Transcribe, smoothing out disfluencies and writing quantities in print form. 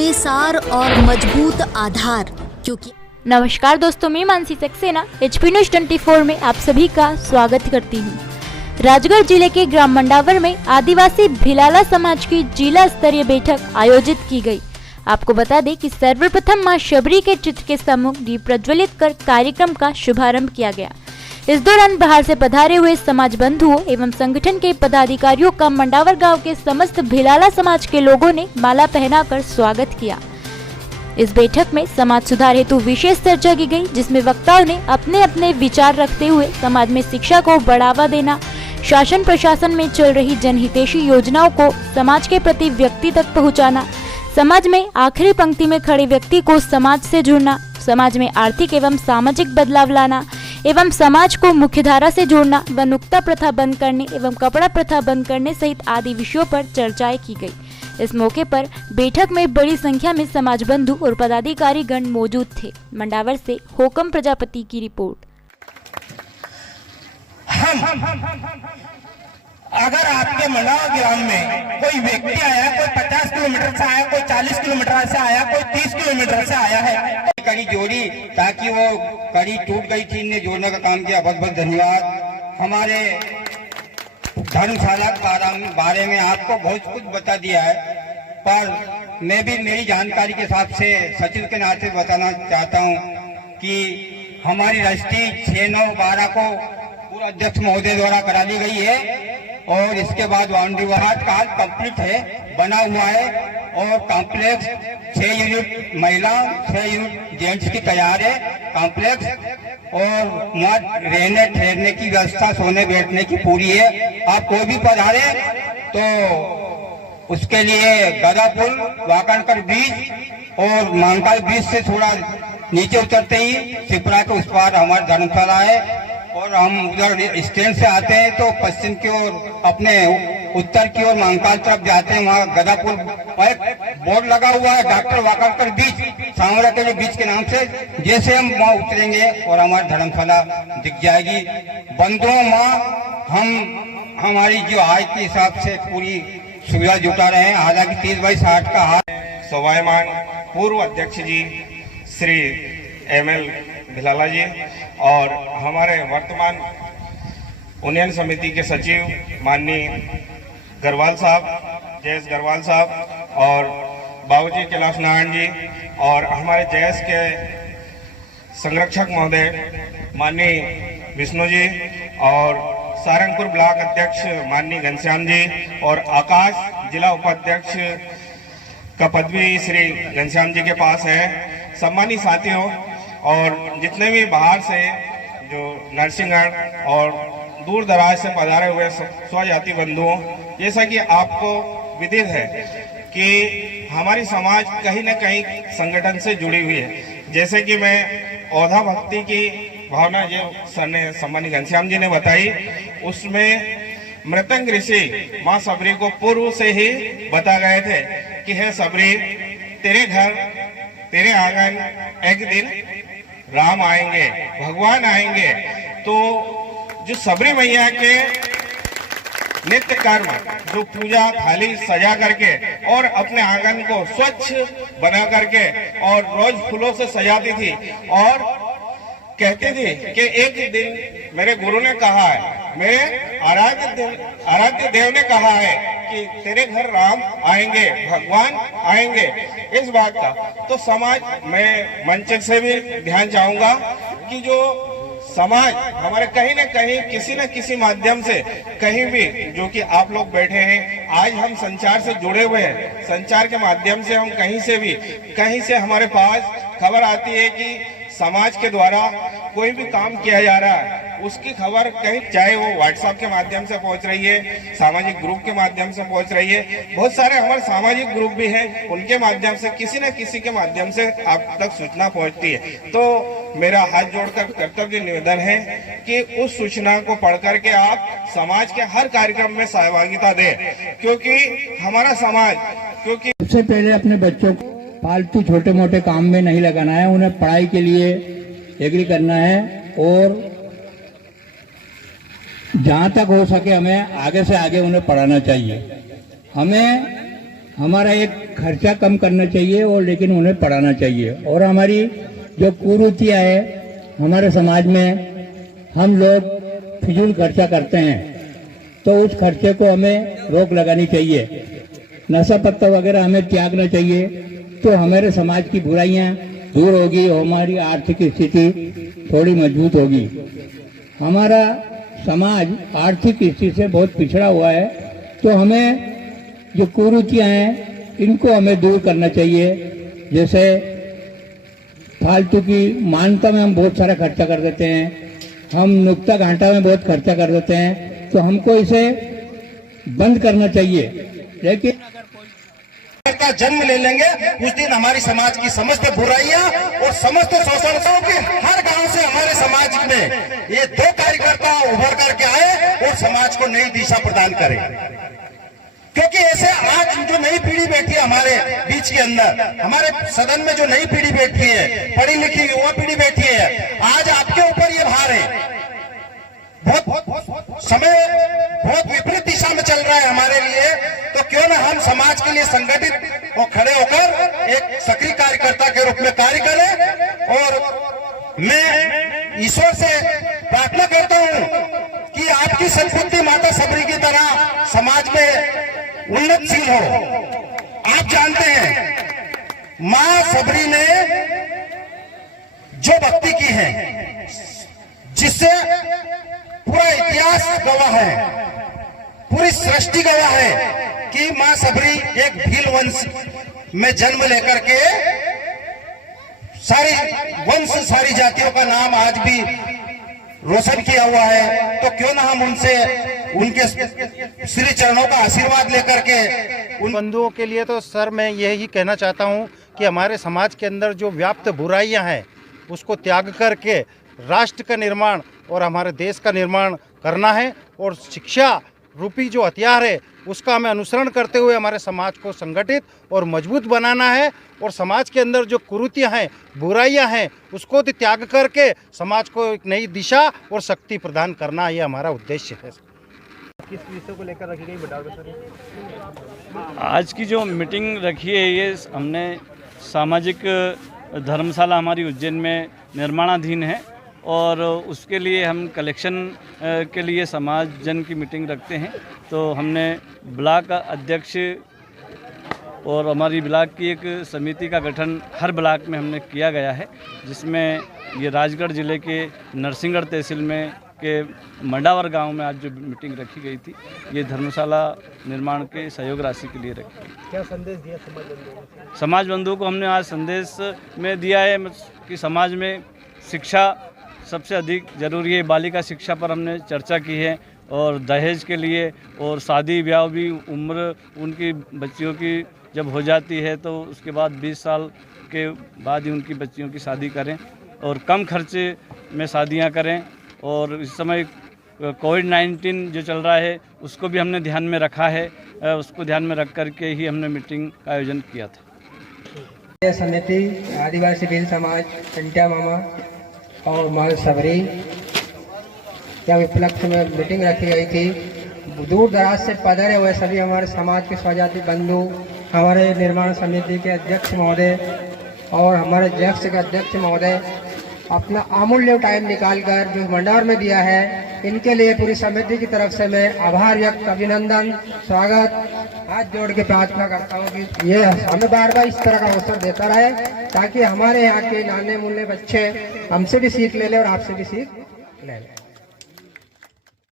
में सार और मजबूत आधार, क्योंकि नमस्कार दोस्तों, मैं मानसी सक्सेना HP न्यूज़ 24 में आप सभी का स्वागत करती हूँ। राजगढ़ जिले के ग्राम मंडावर में आदिवासी भिलाला समाज की जिला स्तरीय बैठक आयोजित की गई। आपको बता दें कि सर्वप्रथम मां शबरी के चित्र के सम्मुख दीप प्रज्वलित कर कार्यक्रम का शुभारंभ किया गया। इस दौरान बाहर से पधारे हुए समाज बंधुओं एवं संगठन के पदाधिकारियों का मंडावर गांव के समस्त भिलाला समाज के लोगों ने माला पहनाकर स्वागत किया। इस बैठक में समाज सुधार हेतु विशेष चर्चा की गई, जिसमें वक्ताओं ने अपने अपने विचार रखते हुए समाज में शिक्षा को बढ़ावा देना, शासन प्रशासन में चल रही जनहितैषी योजनाओं को समाज के प्रति व्यक्ति तक पहुंचाना, समाज में आखिरी पंक्ति में खड़े व्यक्ति को समाज से जुड़ना, समाज में आर्थिक एवं सामाजिक बदलाव लाना एवं समाज को मुख्यधारा से जोड़ना व नुक्ता प्रथा बंद करने एवं कपड़ा प्रथा बंद करने सहित आदि विषयों पर चर्चाएं की गई। इस मौके पर बैठक में बड़ी संख्या में समाज बंधु और पदाधिकारी गण मौजूद थे। मंडावर से होकम प्रजापति की रिपोर्ट। अगर आपके मंडावर ग्राम में कोई व्यक्ति आया, कोई 50 किलोमीटर से आया, कोई 40 किलोमीटर से आया, कोई 30 किलोमीटर से आया है, कड़ी जोड़ी ताकि वो कड़ी टूट गई थी, इन्हें जोड़ने का काम किया। बहुत बहुत धन्यवाद। हमारे धर्मशाला के बारे में आपको बहुत कुछ बता दिया है, पर मैं भी मेरी जानकारी के हिसाब से सचिव के नाते बताना चाहता हूं कि हमारी रजिस्ट्री 6/9/12 को पूर्व अध्यक्ष महोदय द्वारा करा दी गई है और इसके बाद बाउंड्री वाल कार्ड कंप्लीट है, बना हुआ है और कॉम्प्लेक्स 6 यूनिट महिला 6 यूनिट जेंट्स की तैयार है कॉम्प्लेक्स, और वहाँ रहने ठहरने की व्यवस्था, सोने बैठने की पूरी है। आप कोई भी पधारे तो उसके लिए गदा पुल, वाकणकर ब्रिज और महाकाल ब्रिज से थोड़ा नीचे उतरते ही सिपरा के उस पार हमारी धर्मशाला है। और हम उधर स्टैंड से आते हैं तो पश्चिम की ओर, अपने उत्तर की ओर महाकाल तरफ जाते हैं, वहाँ गदापुर एक बोर्ड लगा हुआ है, डॉक्टर वाकणकर बीच, सांवरा के बीच के नाम से। जैसे हम वहाँ उतरेंगे और हमारी धर्मशाला दिख जाएगी। बंधुओं, माँ हम हमारी जो आय के हिसाब से पूरी सुविधा जुटा रहे हैं, हालांकि 30/60 का हाथ। स्वाभिमान पूर्व अध्यक्ष जी श्री ML भिलाला जी और हमारे वर्तमान उन्नयन समिति के सचिव माननीय गरवाल साहब, जयेश गरवाल साहब और बाबूजी कैलाश नारायण जी और हमारे जयेश के संरक्षक महोदय माननीय विष्णु जी और सारंगपुर ब्लॉक अध्यक्ष माननीय घनश्याम जी और आकाश जिला उपाध्यक्ष का पदवी श्री घनश्याम जी के पास है। सम्मानित साथियों और जितने भी बाहर से जो नरसिंहगढ़ और दूर दराज से पधारे हुए स्वजाति बंधुओं, जैसा कि आपको विदित है कि हमारी समाज कहीं न कहीं संगठन से जुड़ी हुई है। जैसे कि मैं औधा भक्ति की भावना जो सर ने, सम्मानित घनश्याम जी ने बताई, उसमें मृतंग ऋषि माँ सबरी को पूर्व से ही बता गए थे कि हे सबरी, तेरे घर तेरे आंगन एक दिन राम आएंगे, भगवान आएंगे। तो जो सबरी मैया के नित्य कर्म, जो पूजा थाली सजा करके और अपने आंगन को स्वच्छ बना करके और रोज फूलों से सजाती थी और कहती थी कि एक दिन मेरे गुरु ने कहा है, मेरे आराध्य देव ने कहा है कि तेरे घर राम आएंगे, भगवान आएंगे, इस बात का। तो समाज, मैं मंच से भी ध्यान चाहूंगा कि जो समाज हमारे कहीं न कहीं किसी न किसी माध्यम से, कहीं भी, जो कि आप लोग बैठे हैं, आज हम संचार से जुड़े हुए हैं, संचार के माध्यम से हम कहीं से हमारे पास खबर आती है कि समाज के द्वारा कोई भी काम किया जा रहा है, उसकी खबर कहीं, चाहे वो व्हाट्सएप के माध्यम से पहुंच रही है, सामाजिक ग्रुप के माध्यम से पहुंच रही है, बहुत सारे हमारे सामाजिक ग्रुप भी हैं, उनके माध्यम से, किसी न किसी के माध्यम से आप तक सूचना पहुंचती है। तो मेरा हाथ जोड़कर कर्तव्य निवेदन है कि उस सूचना को पढ़ करके आप समाज के हर कार्यक्रम में सहभागिता दें, क्योंकि हमारा समाज, क्योंकि सबसे पहले अपने बच्चों को फालतू छोटे मोटे काम में नहीं लगाना है, उन्हें पढ़ाई के लिए एग्री करना है और जहां तक हो सके हमें आगे से आगे उन्हें पढ़ाना चाहिए। हमें हमारा एक खर्चा कम करना चाहिए और लेकिन उन्हें पढ़ाना चाहिए। और हमारी जो कुरीतियाँ है हमारे समाज में, हम लोग फिजूल खर्चा करते हैं तो उस खर्चे को हमें रोक लगानी चाहिए। नशा पत्ता वगैरह हमें त्यागना चाहिए, तो हमारे समाज की बुराइयां दूर होगी और हमारी आर्थिक स्थिति थोड़ी मजबूत होगी। हमारा समाज आर्थिक स्थिति से बहुत पिछड़ा हुआ है, तो हमें जो कुरीतियां हैं इनको हमें दूर करना चाहिए। जैसे फालतू की मान्यता में हम बहुत सारा खर्चा कर देते हैं, हम नुक्ता घाटा में बहुत खर्चा कर देते हैं, तो हमको इसे बंद करना चाहिए। लेकिन का जन्म ले लेंगे उस दिन हमारी समाज की समस्त बुराइयां और समस्त शोषणों के हर गांव से हमारे समाज में ये दो कार्यकर्ता उभर करके आए और समाज को नई दिशा प्रदान करें। क्योंकि ऐसे आज जो नई पीढ़ी बैठी है हमारे बीच के अंदर, हमारे सदन में जो नई पीढ़ी बैठी है, पढ़ी लिखी युवा पीढ़ी बैठी है, आज आपके ऊपर ये भार है। बहुत समय बहुत विपरीत दिशा में चल रहा है हमारे लिए, तो क्यों ना हम समाज के लिए संगठित और खड़े होकर एक सक्रिय कार्यकर्ता के रूप में कार्य करें। और मैं ईश्वर से प्रार्थना करता हूं कि आपकी संस्कृति माता सबरी की तरह समाज में उन्नतशील हो। आप जानते हैं मां सबरी ने जो भक्ति की है, जिससे पूरा इतिहास गवाह है, पूरी सृष्टि गवाह है कि मां सबरी एक भील वंश में जन्म लेकर के सारी वंश सारी जातियों का नाम आज भी रोशन किया हुआ है। तो क्यों ना हम उनसे उनके श्री चरणों का आशीर्वाद लेकर के उन बंधुओं के लिए तो सर मैं यही कहना चाहता हूं कि हमारे समाज के अंदर जो व्याप्त बुराइयां हैं उसको त्याग करके राष्ट्र का निर्माण और हमारे देश का निर्माण करना है। और शिक्षा रूपी जो हथियार है उसका हमें अनुसरण करते हुए हमारे समाज को संगठित और मजबूत बनाना है। और समाज के अंदर जो कुरीतियां हैं, बुराइयां हैं, उसको त्याग करके समाज को एक नई दिशा और शक्ति प्रदान करना, ये हमारा उद्देश्य है। किस विषय को लेकर रखी गई बताओगे सर? आज की जो मीटिंग रखी है ये हमने सामाजिक धर्मशाला हमारी उज्जैन में निर्माणाधीन है और उसके लिए हम कलेक्शन के लिए समाज जन की मीटिंग रखते हैं। तो हमने ब्लॉक अध्यक्ष और हमारी ब्लॉक की एक समिति का गठन हर ब्लॉक में हमने किया गया है, जिसमें ये राजगढ़ ज़िले के नरसिंहगढ़ तहसील में के मंडावर गांव में आज जो मीटिंग रखी गई थी, ये धर्मशाला निर्माण के सहयोग राशि के लिए रखी गई। क्या संदेश दिया समाज बंधुओं को? समाज बंधुओं को हमने आज संदेश में दिया है कि समाज में शिक्षा सबसे अधिक ज़रूरी है। बालिका शिक्षा पर हमने चर्चा की है और दहेज के लिए और शादी ब्याह भी उम्र उनकी बच्चियों की जब हो जाती है तो उसके बाद 20 साल के बाद ही उनकी बच्चियों की शादी करें और कम खर्चे में शादियां करें। और इस समय कोविड-19 जो चल रहा है उसको भी हमने ध्यान में रखा है, उसको ध्यान में रख कर के ही हमने मीटिंग का आयोजन किया था। समिति आदिवासी भील समाज कंटिया मामा और माल सबरी या उपलक्ष्य में मीटिंग रखी गई थी। दूर दराज से पधारे हुए सभी हमारे समाज के स्वजाति बंधु, हमारे निर्माण समिति के अध्यक्ष महोदय और हमारे अध्यक्ष के अध्यक्ष महोदय अपना अमूल्य टाइम निकालकर जो मंडार में दिया है, इनके लिए पूरी समिति की तरफ से मैं आभार व्यक्त, अभिनंदन, स्वागत, हाथ जोड़ के प्रार्थना करता हूँ कि ये हमें बार बार इस तरह का अवसर देता रहे ताकि हमारे यहाँ के नाने मुन्ने बच्चे हमसे भी सीख ले और आपसे भी सीख ले।